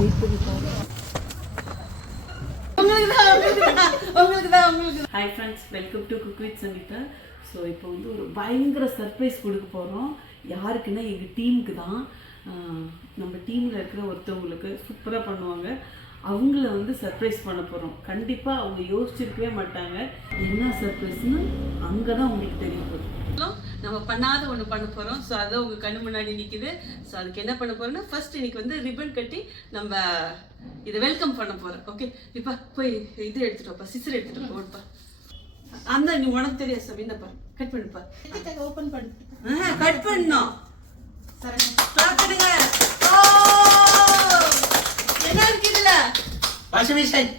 Hi friends, welcome to cook with Sangeetha. So இப்போ வந்து ஒரு பயங்கர சர்ப்ரைஸ் கொடுக்க போகிறோம். யாருக்குன்னா எங்கள் டீமுக்கு தான். நம்ம டீமில் இருக்கிற ஒருத்தவங்களுக்கு சூப்பராக பண்ணுவாங்க. அவங்கள வந்து சர்ப்ரைஸ் பண்ண போகிறோம். கண்டிப்பாக அவங்க யோசிச்சிருக்கவே மாட்டாங்க. என்ன சர்ப்ரைஸ்னு அங்கே தான் உங்களுக்கு தெரிய போகுது. நம்ம பண்ணாத ஒன்று பண்ண போகிறோம். ஸோ அதை உங்கள் கண்ணு முன்னாடி நிற்கிது. ஸோ அதுக்கு என்ன பண்ண போகிறோம்னா, ஃபர்ஸ்ட் இன்னைக்கு வந்து ரிப்பன் கட்டி நம்ம இதை வெல்கம் பண்ண போகிறோம். ஓகே, இப்போ போய் இது எடுத்துட்டோப்பா, சிசர் எடுத்துட்டு போடுப்பா. அந்த நீ உனக்கு தெரியாது சார், இந்தப்பா கட் பண்ணுப்பா. ஓபன் பண்ணு. கட் பண்ணோம். சாப்பிடுங்க. என்ன இருக்கு இதுல? Washing machine.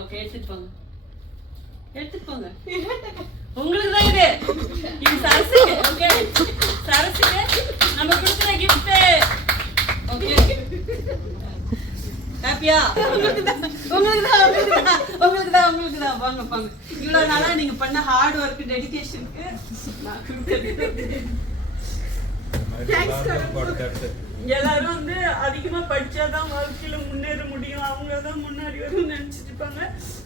ஓகே, எடுத்துட்டு போங்க. எடுத்துட்டு போங்க. உங்களுக்கு தான் இது. இது சரசுக்கு. ஓகே, சரசுக்கு நம்ம கொடுக்குற கிஃப்ட். ஓகே, ஹாப்பியா? உங்களுக்கு தான் வாங்க வாங்க. இவ்வளவு நாளா நீங்க பண்ண ஹார்ட் ஒர்க், டெடிகேஷனுக்கு நான் கொடுக்குறேன். எல்லாரும் வந்து அதிகமா படிச்சாதான் வாழ்க்கையில முன்னேற முடியும், அவங்கதான் முன்னாடி வரும் நினைச்சிட்டு இருப்பாங்க.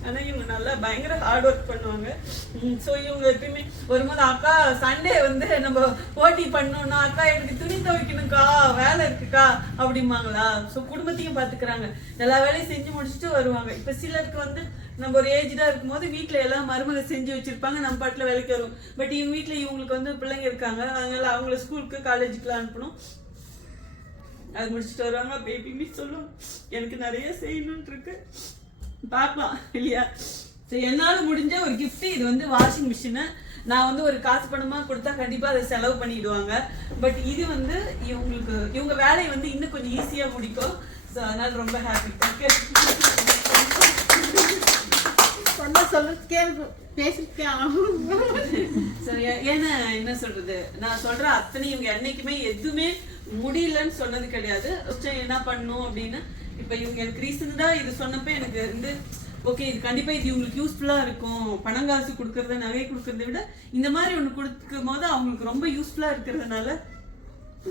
ஆனா இவங்க நல்லா பயங்கர ஹார்ட் ஒர்க் பண்ணுவாங்க. ஸோ இவங்க எப்பயுமே வரும்போது, அக்கா சண்டே வந்து நம்ம போட்டி பண்ணோம்னா, அக்கா எனக்கு துணி துவைக்கணும்க்கா, வேலை இருக்குக்கா அப்படிம்பாங்களா. ஸோ குடும்பத்தையும் பாத்துக்கிறாங்க, எல்லா வேலையும் செஞ்சு முடிச்சுட்டு வருவாங்க. இப்ப சிலருக்கு வந்து நம்ம ஒரு ஏஜ்டா இருக்கும் போது வீட்டுல எல்லாம் மருமலை செஞ்சு வச்சிருப்பாங்க, நம்ம பாட்டுல வேலைக்கு வரும். பட் இவங்க வீட்டுல இவங்களுக்கு வந்து பிள்ளைங்க இருக்காங்க, அதனால அவங்கள ஸ்கூலுக்கு காலேஜுக்குலாம் அனுப்பணும். அது முடிச்சுட்டு வருவாங்க. பேபி மிஸ் சொல்லும், எனக்கு நிறைய செய்யணும்னு இருக்கு, பார்க்கலாம் இல்லையா. சரி, என்னால் முடிஞ்ச ஒரு கிஃப்ட். இது வந்து வாஷிங் மிஷினு. நான் வந்து ஒரு காசு பணமா கொடுத்தா கண்டிப்பா அதை செலவு பண்ணிடுவாங்க. பட் இது வந்து இவங்களுக்கு, இவங்க வேலையை வந்து இன்னும் கொஞ்சம் ஈஸியா முடிக்கும். ஸோ அதனால ரொம்ப ஹாப்பி. ஓகே, ஏன்னா என்ன சொல்றது, நான் சொல்ற அத்தனை இவங்க என்னைக்குமே எதுவுமே முடியலன்னு சொன்னது கிடையாது. என்ன பண்ணும் அப்படின்னு இப்ப இவங்க எனக்கு ரீசன் தான் இது சொன்னப்ப எனக்கு வந்து ஓகே, இது கண்டிப்பா இது இவங்களுக்கு யூஸ்ஃபுல்லா இருக்கும். பணங்காசு கொடுக்கறத, நகை கொடுக்கறத விட இந்த மாதிரி ஒண்ணு கொடுக்கும் போது அவங்களுக்கு ரொம்ப யூஸ்ஃபுல்லா இருக்கிறதுனால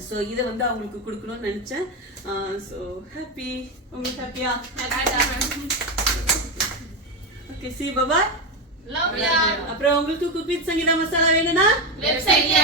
ஸோ இதை வந்து அவங்களுக்கு கொடுக்கணும்னு நினைச்சேன். So happy. உங்களுக்கு ஹாப்பியா? Okay, C Baba. அப்புறம் உங்களுக்கு குக் வித் சங்கீதா மசாலா வேணும்னா வெப்சைட்ல